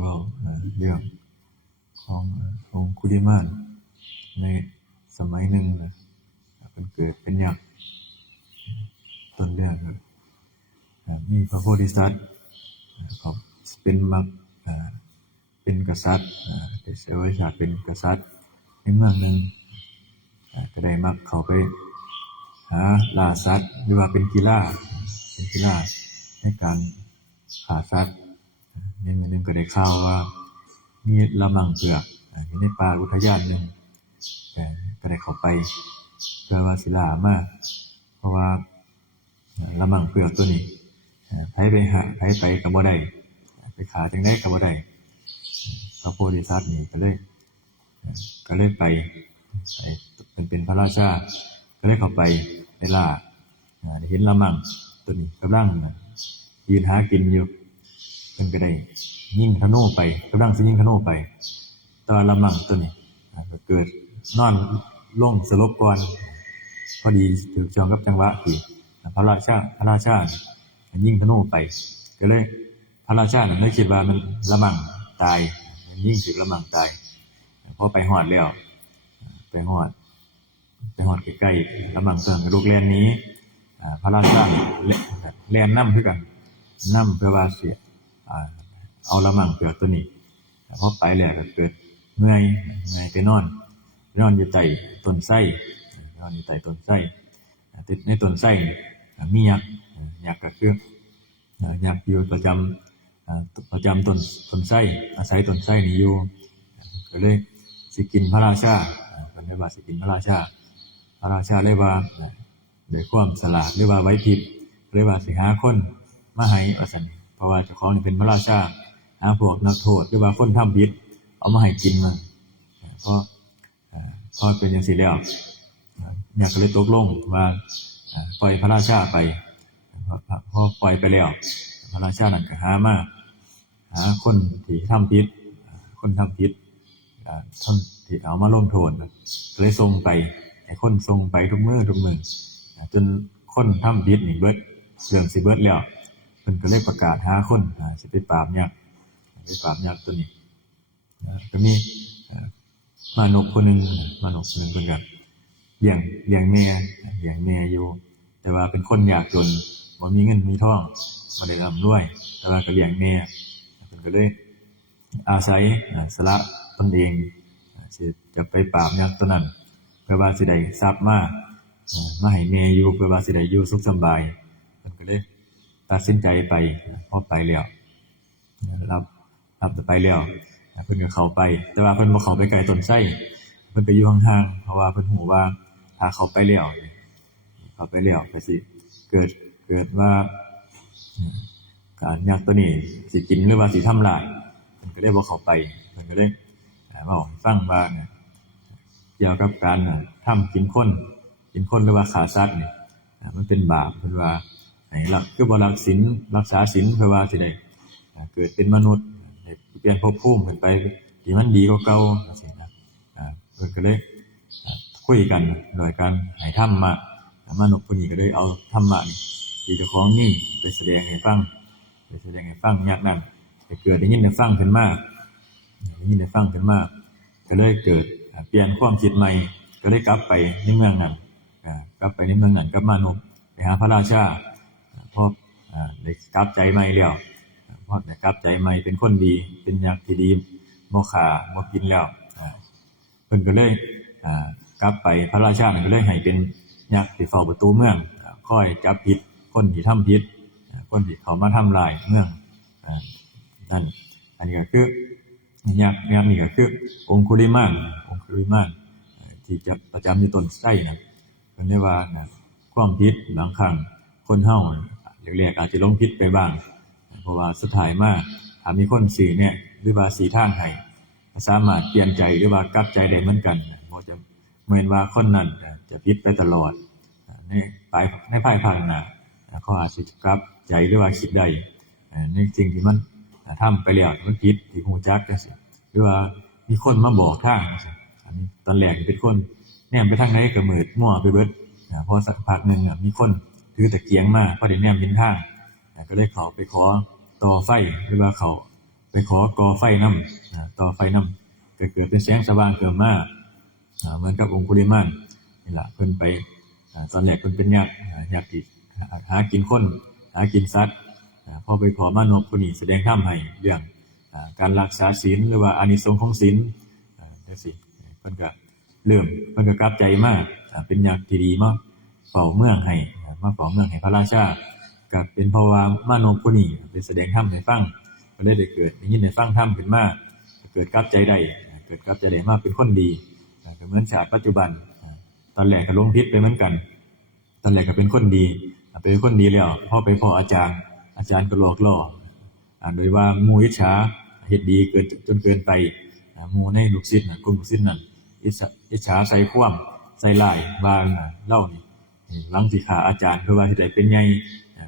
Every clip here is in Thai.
เว้าเรื่องขององคุลิมานในสมัยหนึ่งนะเพิ่นเกิดเป็นยักษ์ต้นเรื่องมีพระโพธิสัตว์เขาเป็นมักเป็นกษัตริย์ได้เสวยชาติเป็นกษัตริย์ในเมืองหนึ่งก็ได้มักเข้าไปหาล่าสัตว์หรือว่าเป็นกีฬาในการฆ่าสัตว์ในเมืองหนึ่งก็ได้ข่าวว่ามีละมั่งเผือกอยู่ในป่าอุทยานหนึ่งก็ได้เข้าไปเพื่อว่าสิล่ามาเพราะว่าละมั่งเผือกตัวนี้ไผไปก็บ่ได้ไปฆ่าจังได๋ก็บ่ได้พระโพธิสัตว์นี่ก็เลยไปเป็นพระราชาก็เลยเข้าไปในล่าได้เห็นละมั่งตัวนี้กำลังยืนหากินอยู่เพิ่นก็ได้ยิงธนูไปกำลังสิยิงธนูไปตอนละมั่งตัวนี้ก็เกิดนอนลงสลบก่อนพอดีถูกจองกับจังหวะที่พระราชายิงธนูไปก็เลยพระราชาไม่คิดว่ามันละมั่งตายยิงถึงละมั่งตายพอไปฮอดแล้วไปฮอดใกล้ๆละมั่งเกิงกระดูกแล่นนี้พระราชาแล่นนำคือกันนำเพื่อว่าสิเอาละมั่งเกิดตัวนี้พอไปแล้วก็เกิดเมื่อยไปนอนอยู่ใต้ต้นไทรติดในต้นไทรมียักษ์ก็คือยักษ์อยู่ประจำต้นไทรอาศัยต้นไทรนี่อยู่ก็เลยสิกินพระราชาก็เลยว่าสิกินพระราชาเลยว่าด้วยความฉลาดหรือว่าไหวพริบเลยว่าสิหาคนมาให้ว่าซั่นเพราะว่าเจ้าของนี่เป็นพระราชาหาพวกนักโทษหรือว่าคนทำผิดเอามาให้กินมันพอเป็นจังซี่แล้วยักษ์ก็เลยตกลงว่าปล่อยพระราชาไปพอปล่อยไปแล้วพระราชานั่นก็หาคนที่ทำผิดที่เอามาลงโทษก็เลยส่งไปให้คนส่งไปทุกมื้อจนคนทำผิดนี่เบิดเรื่องสิเบิดแล้วเพิ่นก็เลยประกาศหาคนสิไปปราบยักษ์ตัวนี้ก็มีมนุษย์คนหนึงเพิ่นก็เลี้ยงแม่อยู่แต่ว่าเป็นคนยากจนบ่มีเงินมีทองบ่ได้ร่ำรวยแต่ว่าก็เลี้ยงแม่เพิ่นก็เลยอาศัยสละตนเองสิจะไปปราบยักษ์ตัวนั้นเพื่อว่าสิได้ทรัพย์มาให้แม่อยู่เพื่อว่าสิได้อยู่สุขสบายเพิ่นก็เลยตัดสินใจไปพอไปแล้วรับไปแล้วเพิ่นก็เข้าไปแต่ว่าเพิ่นบ่เข้าไปใกล้ต้นไทรเพิ่นไปอยู่ห่างๆเพราะว่าเพิ่นฮู้ว่าถ้าเข้าไปแล้วก็สิเกิดว่ายักษ์ตัวนี้สิกินหรือว่าสิทำร้ายเพิ่นก็เลยบ่เข้าไปเพิ่นก็เลยเว้าฟังว่าเกี่ยวกับการทำกินคนหรือว่าฆ่าสัตว์นี่มันเป็นบาปเพิ่นว่าให้คือบ่รักษาศีลเพื่อว่าสิได้เกิดเป็นมนุษย์ให้เปลี่ยนภพภูมิขึ้นไปที่มันดีกว่าเก่าจังซี่นะเพิ่นก็เลยคุยกันโดยการให้ธรรมะมนุษย์ผู้นี้ก็เลยเอาธรรมะนี่ที่เจ้าของมีไปแสดงให้ฟังยักษ์นั้นไปเกิดได้ยินได้ฟังขึ้นมาก็เลยเกิดเปลี่ยนความคิดใหม่ก็เลยกลับไปในเมืองนั้นกับมนุษย์ไปหาพระราชาพอได้กลับใจใหม่แล้วพอได้กลับใจใหม่เป็นคนดีเป็นยักษ์ที่ดีบ่ฆ่าบ่กินแล้วเพิ่นก็เลยกลับไปพระราชานั่นก็เลยให้เป็นยักษ์ที่เฝ้าประตูเมืองคอยจับผิดคนที่ทำผิดคนที่เขามาทำลายเมืองนั่นอันนี้ก็คือยักษ์นี่ก็คือองคุลิมานที่จะประจำอยู่ต้นไทรนะเพิ่นได้ว่าความผิดบางครั้งคนเฮาแรกๆอาจจะหลงผิดไปบ้างเพราะว่าสุดท้ายมาถ้ามีคนสื่อเนี่ยหรือว่าสีทางให้สามารถเปลี่ยนใจหรือว่ากลับใจได้เหมือนกันบ่จะเหมือนว่าคนนั้นจะผิดไปตลอดในภายภาคหน้าเขาอาจสิกลับใจหรือว่าคิดได้ในสิ่งที่มันทำไปแล้วมันผิดที่ฮู้จักจังซี่หรือว่ามีคนมาบอกทางจังซี่อันนี้ตอนแรกเป็นคนแนมไปทางไหนก็มืดมั่วไปเบิดพอสักพักนึงมีคนถือตะเกียงมาพอได้แนมเห็นทางก็เลยเข้าไปขอต่อไฟหรือว่าเขาไป ขอก่อไฟนำต่อไฟนำก็เกิดเป็นแสงสว่างขึ้นมาเหมือนกับองคุลิมานนี่ล่ะเพิ่นไปตอนแรกเพิ่นเป็นยักษ์ที่หากินคนหากินสัตว์พอไปขอมานพผู้นี้แสดงธรรมให้เรื่องการรักษาศีลหรือว่าอานิสงส์ของศีลจังซี่เพิ่นก็กลับใจมาเป็นยักษ์ที่ดีมาเฝ้าเมืองให้มาเฝ้าเมืองให้พระราชาก็เป็นเพราะว่ามานพผู้นี้เป็นแสดงธรรมให้ฟังก็เลยได้เกิดได้ยินได้ฟังธรรมขึ้นมาเกิดกลับใจได้มาเป็นคนดีก็เหมือนชาติปัจจุบันตอนแรกก็หลงผิดไปเหมือนกันตอนแรกก็เป็นคนดีแล้วพอไปพออาจารย์ก็หลอกล่อโดยว่าหมู่อิจฉาเฮ็ดดีเกินจนเกินไปหมู่ในลูกศิษย์กลุ่มลูกศิษย์นั้นอิจฉาใส่ความใส่ร้ายว่าเล่านี่หลังสิฆ่าอาจารย์เพื่อว่าสิได้เป็นใหญ่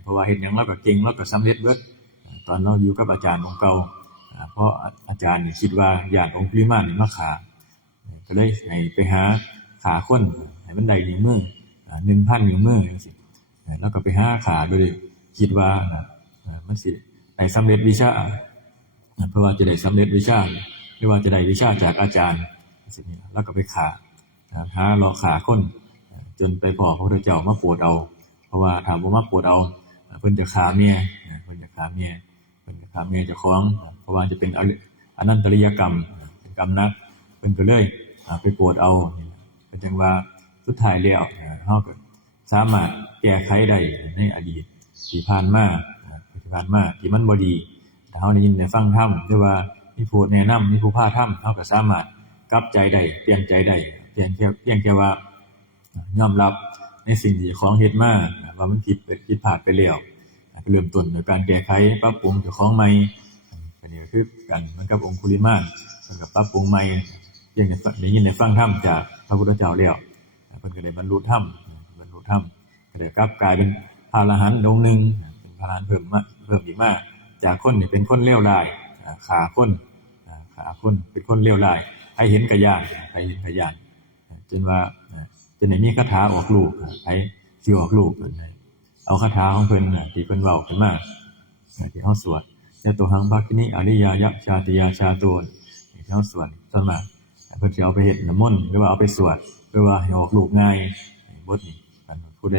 เพราะว่าเฮ็ดหยังเราก็เก่งเราก็สำเร็จเบิดตอนเราอยู่กับอาจารย์องค์เก่าเพราะอาจารย์นี่คิดว่าญาติองค์ปริมาณนี่มาฆ่าก็เลยให้ไปหาฆ่าคนให้มันได้1มื้อ1,000มื้อจังซี่แล้วก็ไปหาฆ่าโดยคิดว่ามันสิได้สำเร็จวิชาเพราะว่าจะได้สำเร็จวิชาหรือว่าจะได้วิชาจากอาจารย์สิ่งนี้แล้วก็ไปฆ่าหาหลอกฆ่าคนจนไปพ้อพระพุทธเจ้ามาโปรดเอาเพราะว่าถ้าบ่มาโปรดเอาเพิ่นจะฆ่าเมียเจ้าของเพราะว่าจะเป็นอนันตริยกรรมเป็นกรรมหนักเพิ่นก็เลยไปโปรดเอาเป็นจังว่าสุดท้ายแล้วเฮาก็สามารถแก้ไขได้ในอดีตที่ผ่านมาที่มันบ่ดีถ้าเฮาได้ยินได้ฟังธรรมหรือว่ามีผู้แนะนำมีผู้พาธรรมเฮาก็สามารถกลับใจได้เปลี่ยนใจได้เพียงแค่ว่ายอมรับในสิ่งที่ของเฮ็ดมาว่ามันผิดพลาดไปแล้วเริ่มต้นด้วยการแก้ไขปรับปรุงเจ้าของใหม่อันนี้ก็คือกันเหมือนกับองคุลิมานเพิ่นก็ปรับปรุงใหม่เพียงได้ยินได้ฟังธรรมจากพระพุทธเจ้าแล้วเพิ่นก็ได้บรรลุธรรมก็ได้กลับกลายเป็นพระอรหันต์องค์หนึ่งเป็นพระอรหันต์เพิ่มอีกมาจากคนนี่เป็นคนเลวร้ายฆ่าคนเป็นคนเลวร้ายให้เห็นก็ย้านจนว่าจนได้มีคาถาออกลูกให้สิออกลูกเพิ่นเอาคาถาของเพิ่นที่เพิ่นเว้าขึ้นมาที่เฮาสวดยะโตหังภคินิอริยายะชาติยาชาโตที่เฮาสวดส่วนมากเพิ่นสิเอาไปเฮ็ดน้ำมนต์หรือว่าเอาไปสวดหรือว่าให้ออกลูกง่ายบทนี้ผู้ใด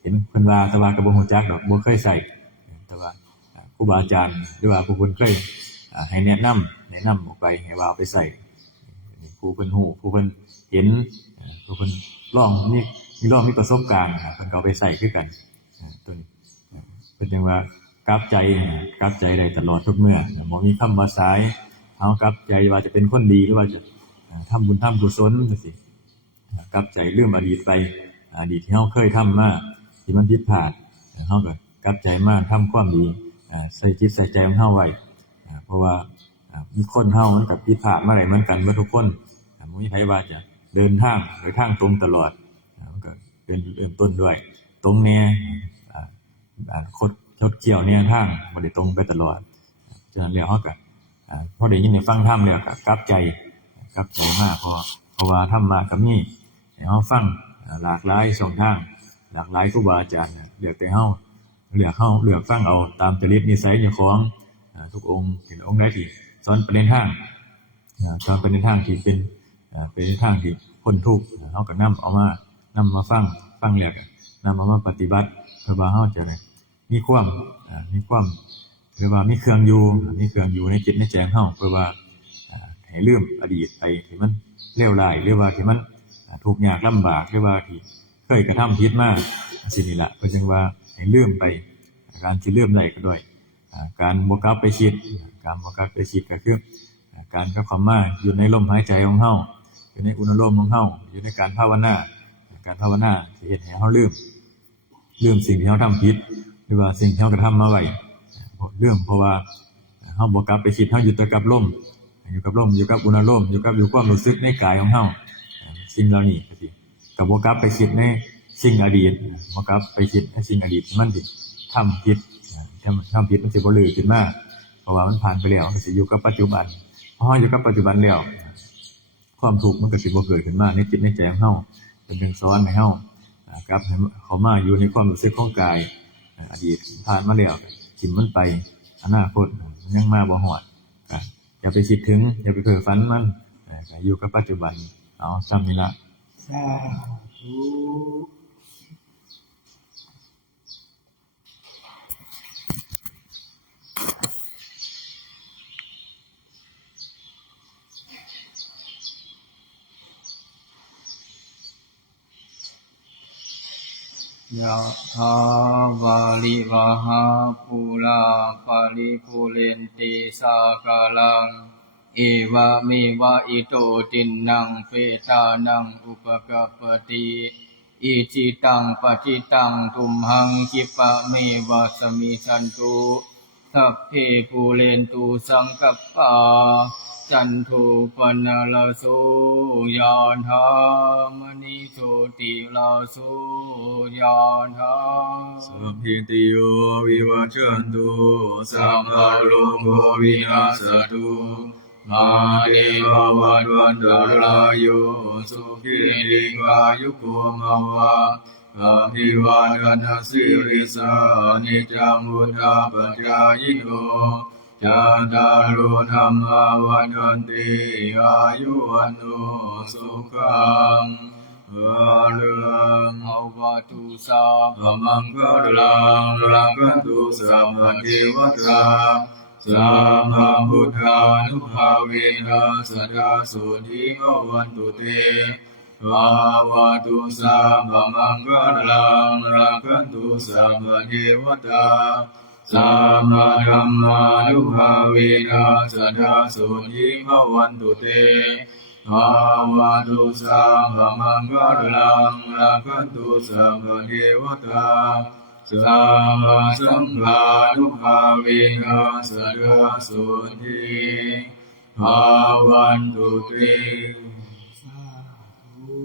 เห็นเพิ่นว่าแต่ว่าก็บ่ฮู้จักดอกบ่เคยใช้แต่ว่าครูบาอาจารย์หรือว่าผู้เพิ่นเคยให้แนะนำออกไปให้ว่าเอาไปใช้ผู้เพิ่นฮู้ผู้เพิ่นเห็นผู้เพิ่นลองมีประสบการณ์เพิ่นก็เอาไปใช้คือกันตัวนี้เป็นจังว่ากลับใจได้ตลอดทุกเมื่อบ่มีคำว่าสายเฮากลับใจว่าจะเป็นคนดีหรือว่าจะทำบุญทำกุศลจังซี่กลับใจลืมอดีตไปอดีตที่เฮาเคยทำมาที่มันผิดพลาดเฮาก็กลับใจมาทำความดีใส่จิตใส่ใจของเฮาไว้เพราะว่ามีคนเฮามันก็ผิดพลาดมาได้เหมือนกันเบิดทุกคนบ่มีไผว่าจะเดินทางโดยทางตรงตลอดมันก็เริ่มต้นด้วยตรงแน่คดเกี่ยวแนวทางบ่ได้ตรงไปตลอดฉะนั้นแล้วเฮาก็พอได้ยินได้ฟังธรรมแล้วก็กลับใจมาเพราะว่าธรรมะก็มีให้เฮาฟังหลากหลายช่องทางหลากหลายครูบาอาจารย์เลือกแต่เฮาเลือกฟังเอาตามจริตนิสัยเจ้าของทุกองค์เห็นองค์ใดที่สอนประเด็นทางที่เป็นทางที่พ้นทุกข์เฮาก็นำมาฟังแล้วก็นำเอามาปฏิบัติเพื่อว่าเฮาจะได้มีความหรือว่ามีเครื่องอยู่ในจิตในใจของเฮาเพื่อว่าให้ลืมอดีตไปที่มันเลวร้ายหรือว่าที่มันทุกข์ยากลำบากหรือว่าที่เคยกระทำผิดมาสิ่งนี้ล่ะเพิ่นจึงว่าให้ลืมไปการสิลืมได้ก็ด้วยการบ่กลับไปคิดก็คือการกลับเข้ามาอยู่ในลมหายใจของเฮาอยู่ในอุณโลมของเฮาอยู่ในการภาวนาสิเฮ็ดให้เฮาลืมสิ่งที่เฮาทำผิดหรือว่าสิ่งที่เฮากระทำมาไว้เพราะว่าเฮาบ่กลับไปคิดเฮาอยู่แต่กับลมอยู่กับอุณโลมอยู่ความรู้สึกในกายของเฮาสิ่งเหล่านี้ก็สิก็บ่กลับไปคิดในสิ่งอดีตบ่กลับไปคิดในสิ่งอดีตที่มันสิทำผิดมันสิบ่ลือขึ้นมาเพราะว่ามันผ่านไปแล้วมันสิอยู่กับปัจจุบันพอเฮาอยู่กับปัจจุบันแล้วความทุกข์มันก็สิบ่เกิดขึ้นมาในจิตในใจของเฮาเป็นสอนให้เฮากลับเข้ามาอยู่ในความรู้สึกของกายอดีตผ่านมาแล้วทิ่มมันไปอนาคตมันยังมาบ่ฮอด อย่าไปคิดถึงอย่าไปเพ้อฝันมันก็อยู่กับปัจจุบันเอาซ้ำนี่ละสาธุยะถาวาลิวหาภูราปาริภูเรนติสากาลังเอวะเมวะอิโตตินังเปตานังอุปกัปปติอิจิตังปฏิตังตุมหังคิปะเมวะสมิสันตุสัพเพภูเรนตุสังกัปปาจันโทปนะละโสยะถามณิโชติละโสยะถาสัพพิติโยวิวัชชันตุสัมภโรโควินาศตุมาเตภวัตวันตรายโยสุขิติกายุโกภวะอาภิวาทนาสิริสานิจังวุฒาปัจจายโนจาตารโอธรรมาวันตันติอายุวันโนสุขังภะลังภวตุสาธรรมังคารังรักขันตุสัมมาเทวตาสัมมาพุทธานุภาเวนะสัทธาโสธิภวันตุเตภาวะตุสัมมังคารังรักขันตุสัมมาเทวตาสัมมาธัมมานุภาเวนะสัทธาโสธิภวันตุเตภาวะตุสัมมังคารังรักขันตุสัมมาเทวตาสัมมาสัมพุทนุภาเวนะสัทธาโสธิภวันตุเตสาธุ